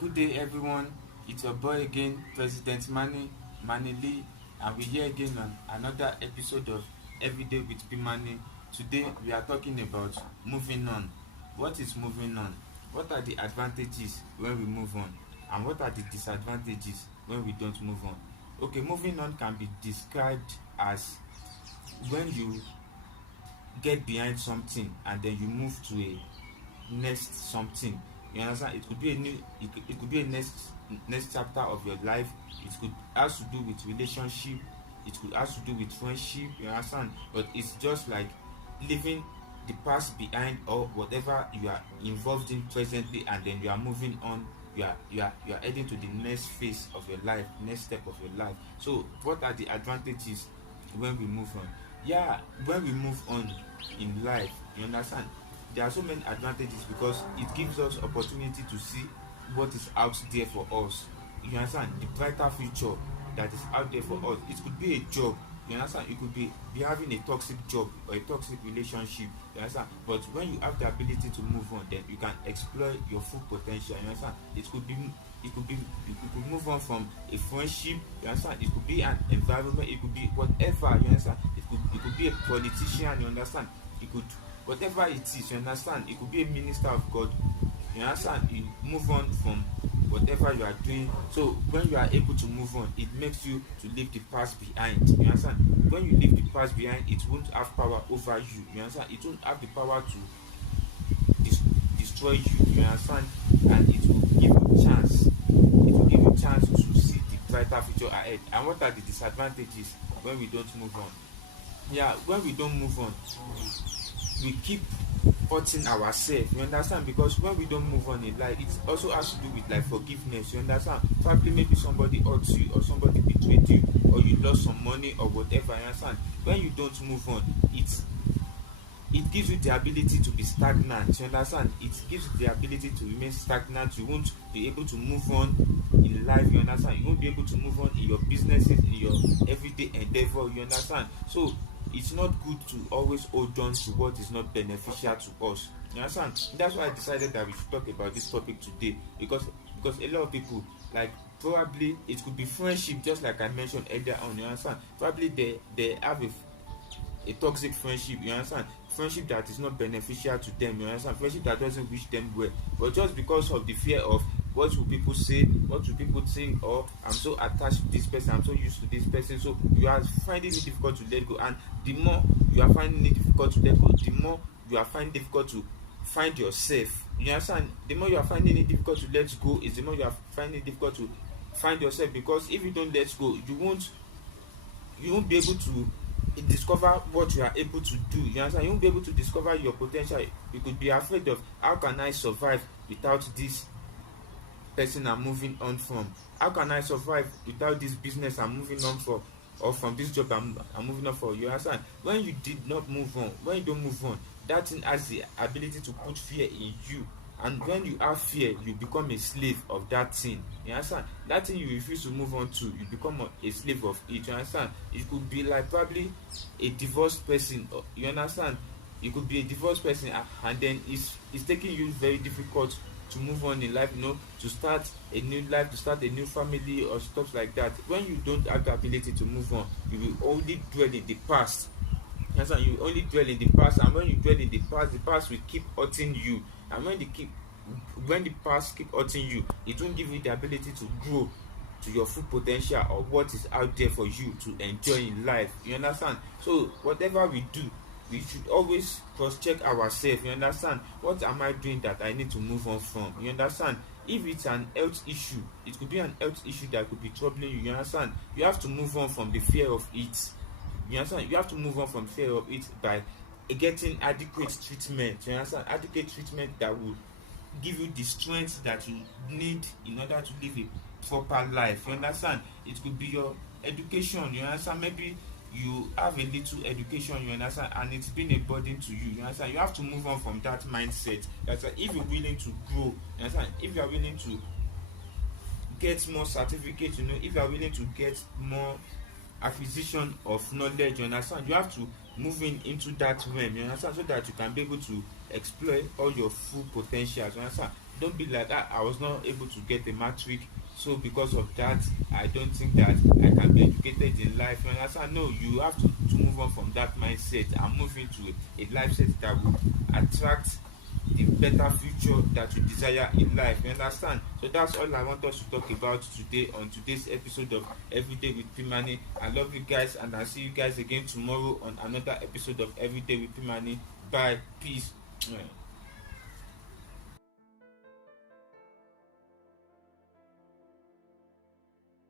good day everyone. It's your boy again, President Manny Lee, and we're here again on another episode of Everyday with Pimani. Today we are talking about moving on. What is moving on? What are the advantages when we move on? And what are the disadvantages when we don't move on? Okay, moving on can be described as when you get behind something and then you move to a next something. You understand? It could be a new it could be a next chapter of your life. It could has to do with relationship, it could has to do with friendship, you understand? But it's just like leaving the past behind or whatever you are involved in presently, and then you are moving on. You are heading to the next phase of your life, next step of your life. So what are the advantages when we move on? Yeah, when we move on in life, you understand, there are so many advantages because it gives us opportunity to see what is out there for us. You understand? The brighter future that is out there for us. It could be a job. You understand? You could be having a toxic job or a toxic relationship. You understand? But when you have the ability to move on, then you can exploit your full potential. You understand? You could move on from a friendship. You understand? It could be an environment. It could be whatever. You understand? It could be a politician. You understand? It could whatever it is. You understand? It could be a minister of God. You understand? You move on from whatever you are doing. So when you are able to move on, it makes you to leave the past behind. You understand? When you leave the past behind, it won't have power over you. You understand? It won't have the power to destroy you. You understand? And it will give you chance. It will give you chance to see the brighter future ahead. And what are the disadvantages when we don't move on? Yeah, when we don't move on, we keep hurting ourselves. You understand? Because when we don't move on in life, it also has to do with like forgiveness. You understand? Probably maybe somebody hurt you or somebody betrayed you or you lost some money or whatever. You understand? When you don't move on, it gives you the ability to be stagnant. You understand? It gives you the ability to remain stagnant. You won't be able to move on in life. You understand? You won't be able to move on in your businesses, in your everyday endeavor. You understand? So it's not good to always hold on to what is not beneficial to us. You understand? That's why I decided that we should talk about this topic today, because a lot of people, like, probably it could be friendship, just like I mentioned earlier on. You understand? Probably they have a toxic friendship. You understand? Friendship that is not beneficial to them. You understand? Friendship that doesn't wish them well, but just because of the fear of what will people say, what will people think, or I'm so attached to this person, I'm so used to this person, so you are finding it difficult to let go. And the more you are finding it difficult to let go, the more you are finding it difficult to find yourself. You understand? The more you are finding it difficult to let go is the more you are finding it difficult to find yourself, because if you don't let go, you won't be able to discover what you are able to do. You understand? You won't be able to discover your potential. You could be afraid of, how can I survive without this person I'm moving on from? How can I survive without this business I'm moving on for, or from this job I'm moving on for? You understand? When you did not move on, when you don't move on, that thing has the ability to put fear in you. And when you have fear, you become a slave of that thing. You understand? That thing you refuse to move on to, you become a slave of it. You understand? It could be like probably a divorced person. You understand? You could be a divorced person, and then it's taking you very difficult to move on in life, to start a new life, to start a new family or stuff like that. When you don't have the ability to move on, you will only dwell in the past. That's why you only dwell in the past, and when you dwell in the past will keep hurting you. And when the past keep hurting you, it won't give you the ability to grow to your full potential or what is out there for you to enjoy in life. You understand? So whatever we do, we should always cross-check ourselves. You understand? What am I doing that I need to move on from? You understand? If it's an health issue, it could be an health issue that could be troubling you. You understand? You have to move on from the fear of it. You understand? You have to move on from fear of it by getting adequate treatment. You understand? Adequate treatment that will give you the strength that you need in order to live a proper life. You understand? It could be your education. You understand? Maybe you have a little education, you understand, and it's been a burden to you. You understand? You have to move on from that mindset. That's why if you're willing to grow, you understand, if you are willing to get more certificates, if you are willing to get more acquisition of knowledge, you understand, you have to move into that realm, you understand, so that you can be able to exploit all your full potentials. You understand? don't be like, I was not able to get a matric, so because of that I don't think that I can be educated in life. You understand? No, you have to move on from that mindset and move into a life set that will attract the better future that you desire in life. You understand? So that's all I want us to talk about today on today's episode of Everyday with Pimani. I love you guys, and I'll see you guys again tomorrow on another episode of Everyday with Pimani. Bye. Peace.